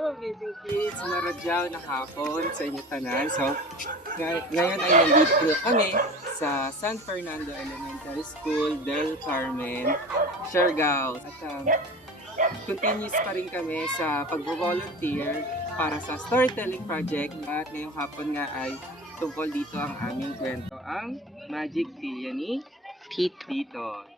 Hello, amazing kids! Maradyaw na hapon sa inyo tanan. So, ngayon ay nandito kami sa San Fernando Elementary School, Del Carmen, Siargao. At continuous pa rin kami sa pag-volunteer para sa storytelling project. At ngayong hapon nga ay tungkol dito ang aming kwento, ang Magic Silya ni Tito.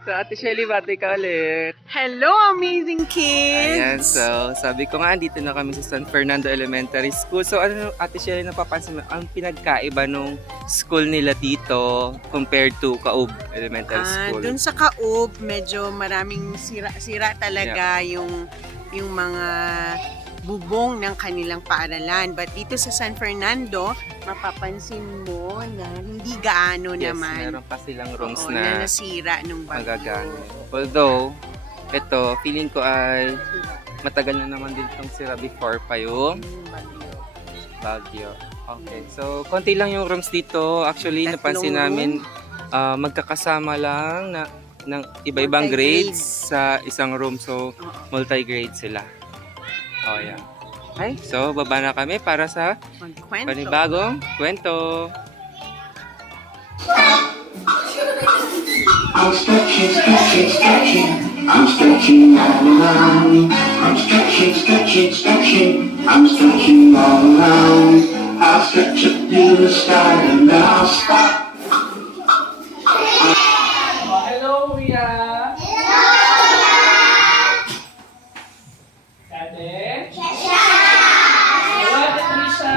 So, Ate Shelly, bati ka ulit. Hello, amazing kids! Ayan, so sabi ko nga, dito na kami sa San Fernando Elementary School. So, ano, Ate Shelly, napapansin mo, ang pinagkaiba nung school nila dito compared to Kaub Elementary School? Dun sa Kaub, medyo maraming sira talaga yung mga bubong ng kanilang paaralan. But dito sa San Fernando, mapapansin mo na hindi gaano naman. Meron pa silang rooms na nasira nung bagyo. Magagamit. Although, ito, feeling ko ay matagal na naman din itong sira before pa yung bagyo. Okay, so konti lang yung rooms dito. Actually, napansin namin magkakasama lang ng iba-ibang grades sa isang room. So, multi-grade sila. Oh, yeah. Okay, so baba na kami para sa panibagong kwento. I'm stretching, stretching, stretching. I'm stretching all around. I'm stretching, stretching, stretching. I'm stretching all around. I'll stretch up to the sky and then I'll stop. Hello, Ria. Ate? Hello, Patricia.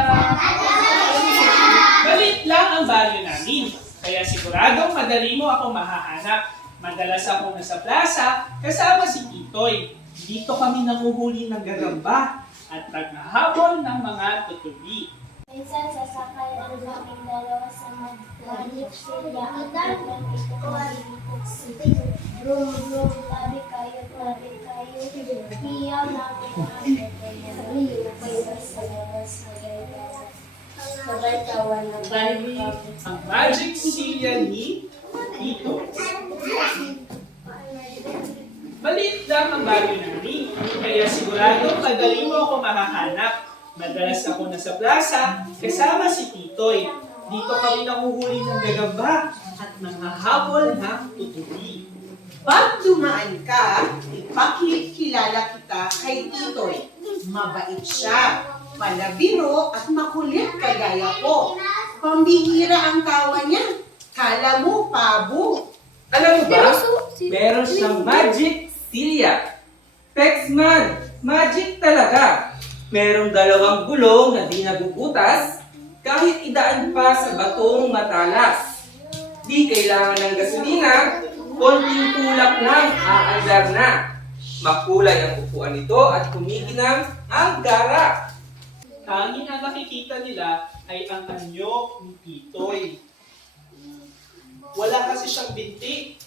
Balit lang ang baryo namin. Kaya siguradong madali mo ako mahahanap. Madalas ako nasa plaza kasama si Titoy. Dito kami nanguhuli ng gagamba at naghahabol ng mga tutubi. Minsan sasakay ang aming dalawa sa Magic Silya at biglang ito malilipat si Brum Brum, labi kayo, hiyaw namin ang kaya sa labas magagaya. Sabay kawan ng Ang Magic Silya ni Tito. Maliit lang ang baryo namin, kaya sigurado madali mo ako mahahanap. Madalas ako nasa plaza kasama si Titoy. Dito kami nanguhuli ng gagamba at nanghahabol ng tutubi. Pag dumaan ka, ipakilala kita kay Titoy. Mabait siya, palabiro at makulit kagaya ko. Pambihira ang tawa niya. Kala mo, pabo. Alam mo ba? Meron siyang Magic Silya. Pexman, magic talaga. Merong dalawang gulong na di nabubutas kahit idaan pa sa batong matalas. Di kailangan ng gasolina, konting tulak lang aandar na. Makulay ang upuan nito at kumikinang ang gara. Tanging ang nakikita nila ay ang anyo ni Titoy. Wala kasi siyang binti.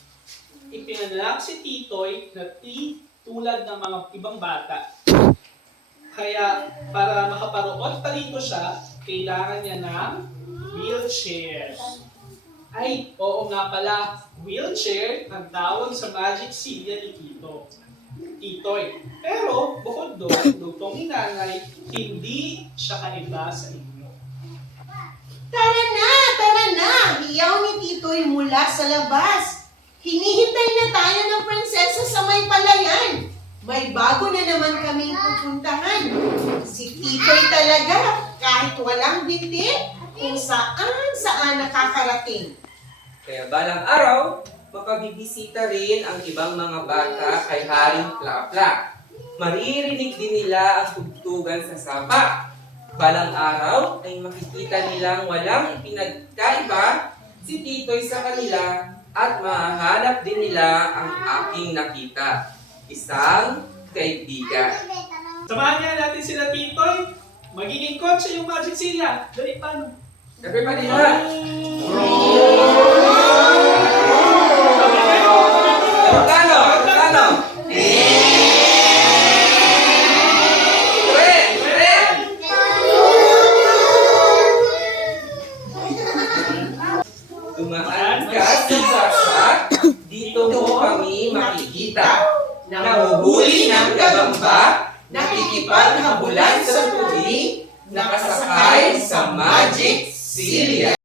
Ipinanganak si Titoy na tulad ng mga ibang bata. Kaya para makaparoon pa rito siya, kailangan niya ng wheelchair. Ay, oo nga pala, wheelchair ang tawag sa Magic Silya ni Titoy. Pero bukod doon, dugtong ni nanay, hindi siya kaiba sa inyo. Tara na! Hiyaw ni Titoy mula sa labas. Hinihintay na tayo ng prinsesa sa may palayan. May bago na naman kaming pupuntahan. Si Titoy talaga, kahit walang binti, kung saan nakakarating. Kaya balang araw, makabibisita rin ang ibang mga bata kay Haring Plapla. Maririnig din nila ang tugtugan sa sapa. Balang araw ay makikita nilang walang ipinagkaiba si Titoy sa kanila at mahanap din nila ang aking nakita. Isang kaibigan. Samahan niya natin sila Titoy. Magiging kotse yung Magic Silya. Dali, paano? Everybody na! Magkano? makikipaghabulan sa tubig, nakasakay sa Magic Silya.